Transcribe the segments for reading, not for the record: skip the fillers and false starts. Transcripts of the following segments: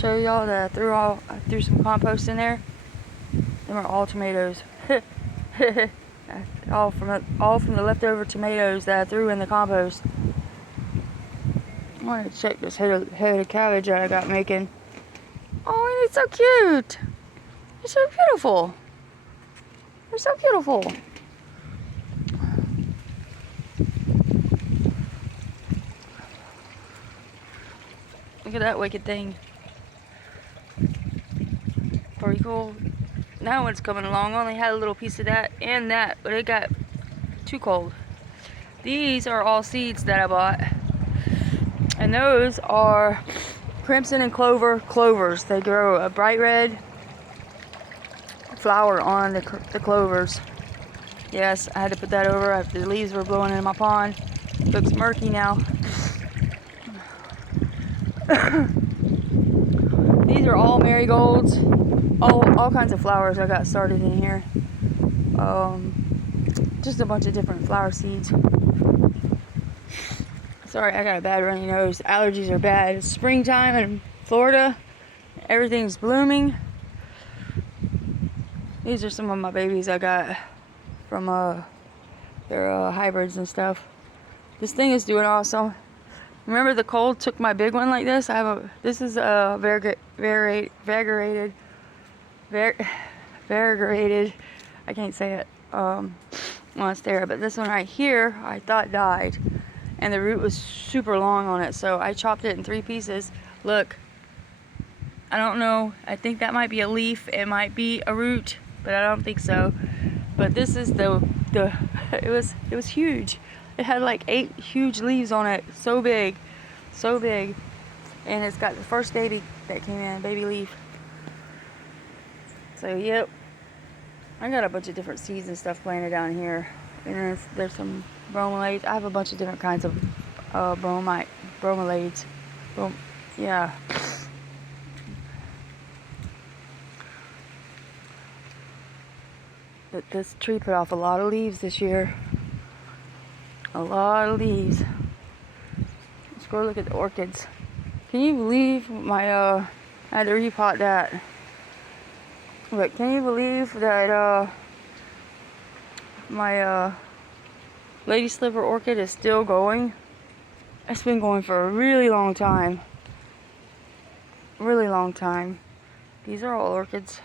show y'all that I threw some compost in there. Them are all tomatoes. all from the leftover tomatoes that I threw in the compost. I want to check this head of cabbage that I got making. Oh, and it's so cute. It's so beautiful. They're so beautiful. Look at that wicked thing. Pretty cool. Now it's coming along. I only had a little piece of that and that, but it got too cold. These are all seeds that I bought. And those are crimson and clover clovers. They grow a bright red flower on the clovers. Yes, I had to put that over after the leaves were blowing in my pond. It looks murky now. These are all marigolds. All kinds of flowers I got started in here. Just a bunch of different flower seeds. Sorry, I got a bad runny nose. Allergies are bad. It's springtime in Florida. Everything's blooming. These are some of my babies I got from their hybrids and stuff. This thing is doing awesome. Remember the cold took my big one like this? This is a variegated, I can't say it, monstera, but this one right here I thought died, and the root was super long on it, so I chopped it in 3 pieces. Look, I don't know, I think that might be a leaf, it might be a root, but I don't think so. But this is it was huge. It had like 8 huge leaves on it, so big, and it's got the first baby that came in, baby leaf. So yep, I got a bunch of different seeds and stuff planted down here, and there's some bromeliads. I have a bunch of different kinds of bromeliads. Yeah. But this tree put off a lot of leaves this year. A lot of leaves. Let's go look at the orchids. Can you believe I had to repot that? But can you believe that my lady sliver orchid is still going? It's been going for a really long time. Really long time. These are all orchids.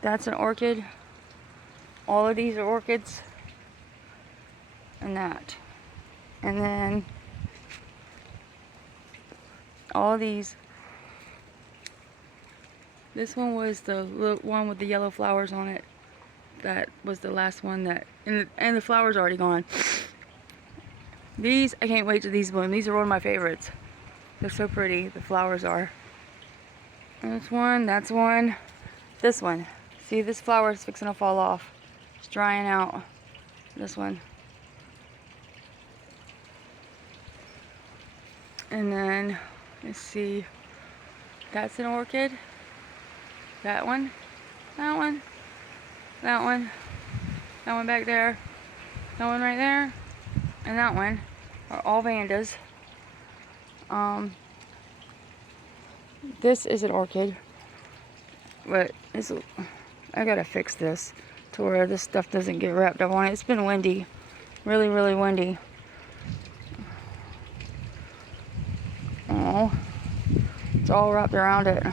That's an orchid. All of these are orchids. And that. And then all these. This one was the one with the yellow flowers on it. That was the last one that, and the flowers are already gone. These, I can't wait till these bloom. These are one of my favorites. They're so pretty, the flowers are. That's one, that's one. This one. See, this flower is fixing to fall off. It's drying out. This one. And then, let's see. That's an orchid. That one. That one. That one. That one back there. That one right there. And that one are all Vandas. This is an orchid. But I gotta fix this to where this stuff doesn't get wrapped up on it. It's been windy. Really, really windy. Oh, it's all wrapped around it. I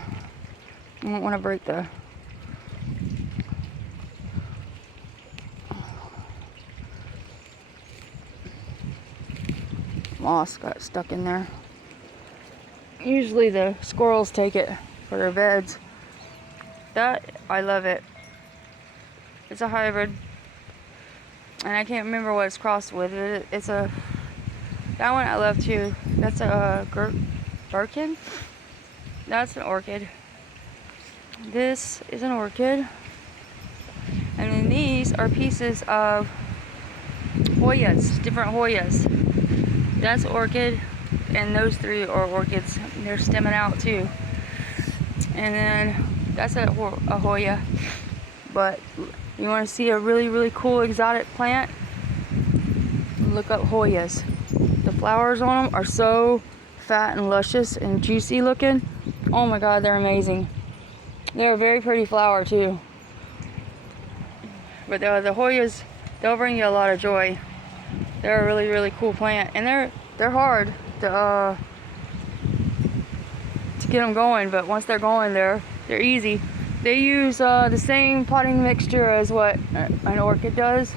don't want to break the moss, got stuck in there. Usually the squirrels take it for their beds. That, I love it. It's a hybrid, and I can't remember what it's crossed with. It's that one I love too. That's a gherkin. That's an orchid. This is an orchid. And then these are pieces of Hoyas, different Hoyas. That's orchid, and those 3 are orchids. They're stemming out too. And then that's a Hoya. But you want to see a really, really cool exotic plant? Look up Hoyas. The flowers on them are so fat and luscious and juicy looking. Oh my god, they're amazing. They're a very pretty flower too. But the Hoyas, they'll bring you a lot of joy. They're a really, really cool plant, and they're hard to get them going. But once they're going, they're easy. They use the same potting mixture as what an orchid does.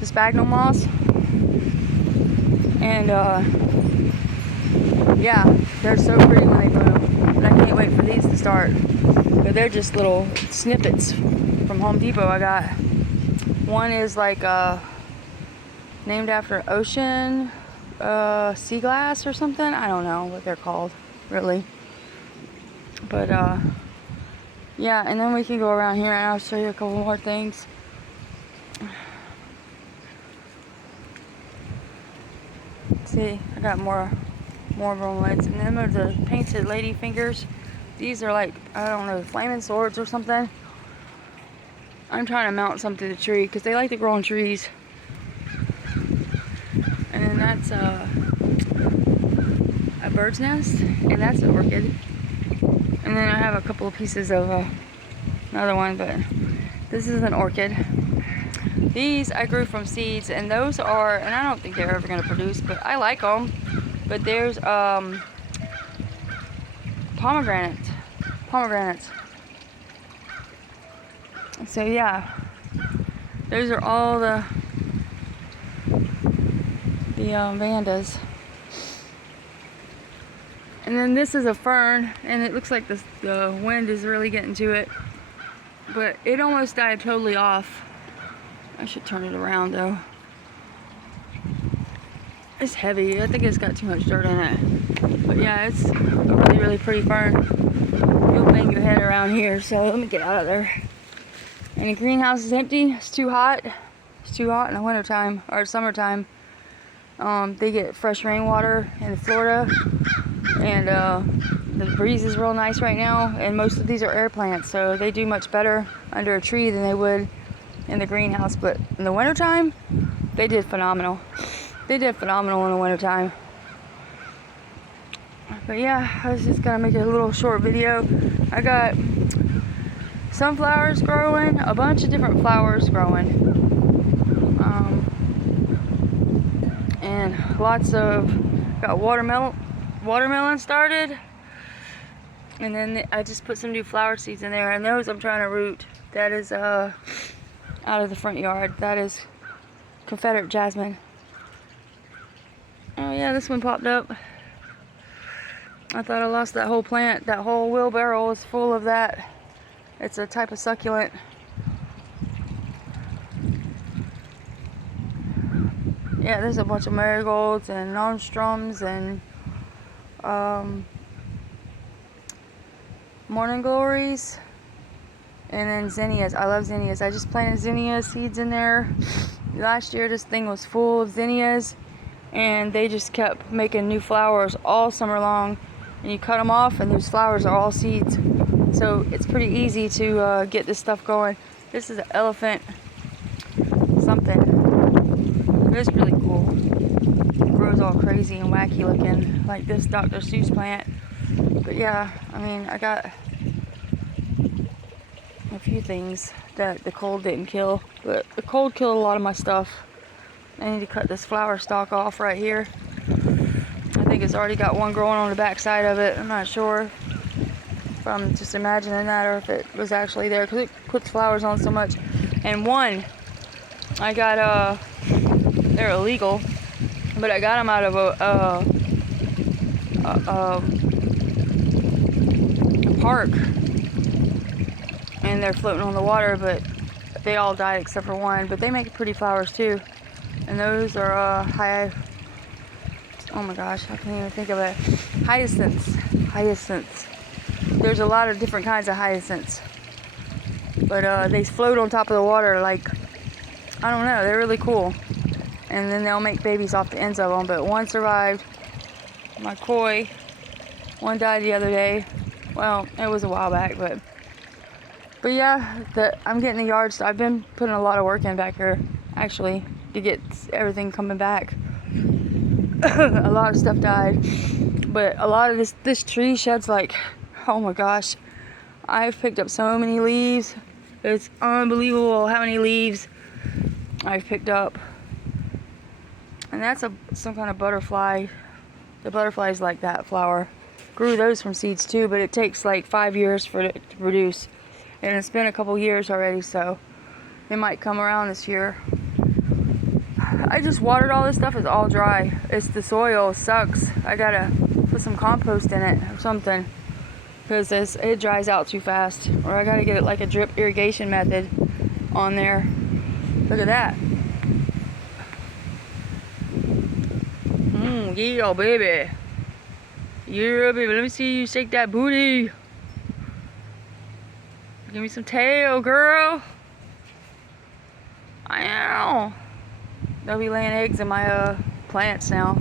The sphagnum moss, and yeah, they're so pretty when they bloom. And I can't wait for these to start. But they're just little snippets from Home Depot I got. One is like named after ocean sea glass or something. I don't know what they're called, really. But yeah, and then we can go around here and I'll show you a couple more things. See, I got more bromeliads, and them are the painted lady fingers. These are like, I don't know, flaming swords or something. I'm trying to mount some to the tree because they like to grow on trees. And then that's a bird's nest, and that's an orchid. And then I have a couple of pieces of another one, but this is an orchid. These I grew from seeds, and those are, and I don't think they're ever going to produce, but I like them. But there's pomegranates. So yeah, those are all the Vandas. And then this is a fern, and it looks like the wind is really getting to it, but it almost died totally off. I should turn it around though. It's heavy. I think it's got too much dirt in it. But yeah, it's a really, really pretty fern. You'll bang your head around here, so let me get out of there. And the greenhouse is empty. It's too hot. It's too hot in the wintertime or summertime. They get fresh rainwater in Florida, and the breeze is real nice right now. And most of these are air plants, so they do much better under a tree than they would in the greenhouse. But in the wintertime, they did phenomenal. They did phenomenal in the wintertime. But yeah, I was just gonna make a little short video. I got sunflowers growing, a bunch of different flowers growing, and lots of, got watermelon started, and then I just put some new flower seeds in there, and those I'm trying to root. That is out of the front yard. That is Confederate jasmine. Oh yeah, this one popped up. I thought I lost that whole plant. That whole wheelbarrow is full of that. It's a type of succulent. Yeah, there's a bunch of marigolds and nostrums and morning glories, and then zinnias. I love zinnias. I just planted zinnia seeds in there. Last year this thing was full of zinnias, and they just kept making new flowers all summer long, and you cut them off and those flowers are all seeds. So it's pretty easy to get this stuff going. This is an elephant something. It's really cool. It grows all crazy and wacky looking, like this Dr. Seuss plant. But yeah, I mean, I got a few things that the cold didn't kill, but the cold killed a lot of my stuff. I need to cut this flower stalk off right here. I think it's already got one growing on the back side of it. I'm not sure if I'm just imagining that or if it was actually there, because it puts flowers on so much. And one, I got they're illegal, but I got them out of a park, and they're floating on the water, but they all died except for one. But they make pretty flowers too, and those are oh my gosh, I can't even think of it. Hyacinths. There's a lot of different kinds of hyacinths, but they float on top of the water like, I don't know, they're really cool. And then they'll make babies off the ends of them. But one survived, my koi. One died the other day. Well, it was a while back, but yeah, I'm getting the yard. I've been putting a lot of work in back here, actually, to get everything coming back. A lot of stuff died, But a lot of this tree sheds like, oh my gosh, I've picked up so many leaves. It's unbelievable how many leaves I've picked up. And that's some kind of butterfly. The butterflies like that flower. Grew those from seeds too, but it takes like 5 years for it to produce. And it's been a couple years already, so they might come around this year. I just watered all this stuff. It's all dry. It's the soil sucks. I gotta put some compost in it or something, because it dries out too fast. Or I gotta get it like a drip irrigation method on there. Look at that. Yeah, baby. Yeah, baby. Let me see you shake that booty. Give me some tail, girl. I know. They'll be laying eggs in my plants now.